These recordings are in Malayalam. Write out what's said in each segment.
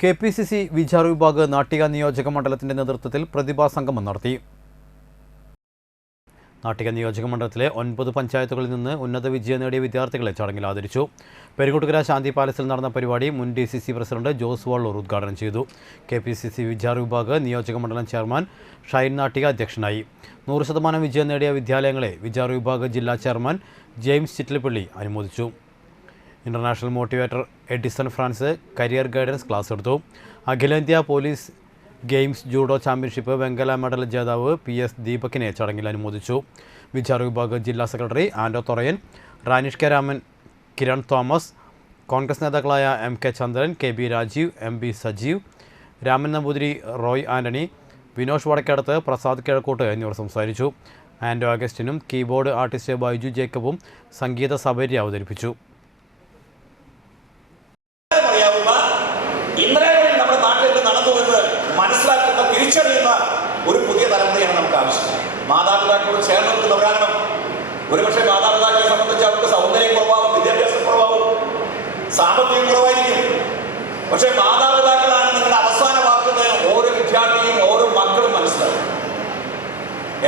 K P C C Vichar Vibhag Nattika നിയോജക മണ്ഡലത്തിന്റെ നേതൃത്വത്തിൽ പ്രതിഭാ സംഗമം നടത്തി. നാട്ടിക നിയോജക മണ്ഡലത്തിലെ ഒൻപത് പഞ്ചായത്തുകളിൽ നിന്ന് ഉന്നത വിജയം നേടിയ വിദ്യാർത്ഥികളെ ചടങ്ങിൽ ആദരിച്ചു. പെരുകുട്ടുകര ശാന്തി പാലസിൽ നടന്ന പരിപാടി മുൻ D C C president Jose Vallur ഉദ്ഘാടനം ചെയ്തു. K P C C Vichar Vibhag നിയോജക മണ്ഡലം ചെയർമാൻ ഷൈൻ നാട്ടിക അധ്യക്ഷനായി. നൂറ് ശതമാനം വിജയം നേടിയ വിദ്യാലയങ്ങളെ വിചാർ വിഭാഗ് ജില്ലാ ചെയർമാൻ ജെയിംസ് ചിറ്റിലപ്പള്ളി അനുമോദിച്ചു. International motivator Edison Frans career guidance class എടുത്തു. അഖിലേന്ത്യാ പോലീസ് ഗെയിംസ് ജൂഡോ ചാമ്പ്യൻഷിപ്പ് വെങ്കല മെഡൽ ജേതാവ് പി എസ് ദീപകിനെ ചടങ്ങിൽ അനുമോദിച്ചു. വിചാർ വിഭാഗ് ജില്ലാ secretary Ando Thorayan Ranish K Raman Kiran Thomas Congress നേതാക്കളായ M K Chandran K B Rajeev M B Sajeev Raman Namboothiri Roy Antony Vinosh Vadakkadathu Prasad Kizhakkoottu എന്നിവർ സംസാരിച്ചു. ആൻഡോ അഗസ്റ്റിനും കീബോർഡ് ആർട്ടിസ്റ്റ് ബൈജു ജേക്കബും സംഗീത സബരി അവതരിപ്പിച്ചു. തിരിച്ചറിയുന്ന ഒരു പുതിയ തലമുറയാണ് നമുക്ക് ആവശ്യം മാതാപിതാക്കളോട് ചേർന്ന് നിൽക്കുന്നവരാകണം ഒരുപക്ഷെ മാതാപിതാക്കളെ സംബന്ധിച്ച് അവർക്ക് സൗന്ദര്യം കുറവാകും വിദ്യാഭ്യാസം കുറവാകും സാമ്പത്തികം കുറവായിരിക്കും. പക്ഷെ മാതാപിതാക്കളാണ് നിങ്ങളുടെ അവസാന വാക്കുന്ന ഓരോ വിദ്യാർത്ഥിയും ഓരോ മക്കളും മനസ്സിലാക്കും.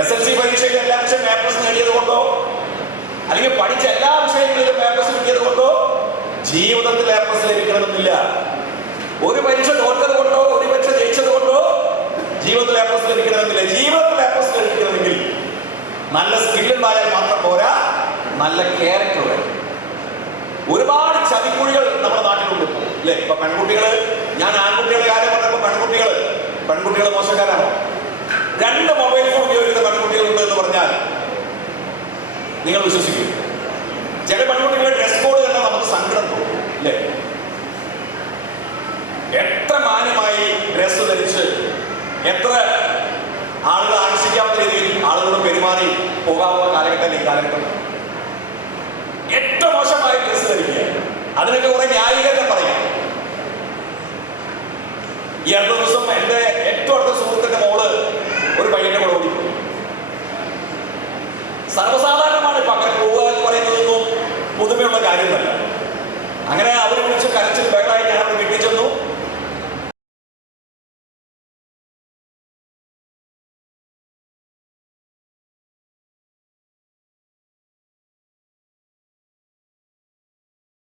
എസ് എൽ സി പരീക്ഷയിൽ എല്ലാ വിഷയം പേപ്പേഴ്സ് നേടിയത് കൊണ്ടോ അല്ലെങ്കിൽ പഠിച്ച എല്ലാ വിഷയങ്ങളിലും പേപ്പേഴ്സ് കിട്ടിയത് കൊണ്ടോ ജീവിതത്തിൽ പേപ്പേഴ്സ് ലഭിക്കണമെന്നില്ല. ഒരു പരീക്ഷ തോറ്റത് കൊണ്ടോ ഒരു പരീക്ഷ ജയിച്ചത് കൊണ്ടോ ജീവിതത്തിൽ എ പ്ലസ് ലഭിക്കണമെന്നില്ല ജീവിതത്തിൽ എ പ്ലസ് ലഭിക്കണമെങ്കിൽ നല്ല സ്കിൽ ഉണ്ടായാൽ മാത്രം പോരാ നല്ല ക്യാരക്ടർ വേണം ഒരുപാട് ചതിക്കുഴികൾ നമ്മുടെ നാട്ടിലുണ്ട് ഇപ്പോൾ അല്ലേ? ഇപ്പൊ പെൺകുട്ടികൾ ഞാൻ ആൺകുട്ടികളുടെ കാര്യം പറഞ്ഞപ്പോ പെൺകുട്ടികൾ പെൺകുട്ടികൾ മോശക്കാരാണോ. രണ്ട് മൊബൈൽ ഫോൺ ഉപയോഗിക്കുന്ന പെൺകുട്ടികളുണ്ട് എന്ന് പറഞ്ഞാൽ നിങ്ങൾ വിശ്വസിക്കും. ചില പെൺകുട്ടികളുടെ പോകാനുള്ള കാലഘട്ടം ഈ കാലഘട്ടം ഏറ്റവും മോശമായ കേസ് തരികയാണ് അതിനൊക്കെ കുറെ ന്യായീകരണം പറയാം. ഈ അടുത്ത ദിവസം എന്റെ ഏറ്റവും അടുത്ത സുഹൃത്തിന്റെ മോൾ ഒരു പയ്യന്റെ കൂടെ ഓടി സർവസാധാരണമാണ് ഇപ്പൊ അങ്ങനെ പോവുക എന്ന് പറയുന്നതൊന്നും പുതുമയുള്ള കാര്യമല്ല. അങ്ങനെ അവരെ കുറിച്ച് കരച്ചിൽ ബഹളായി ഞാൻ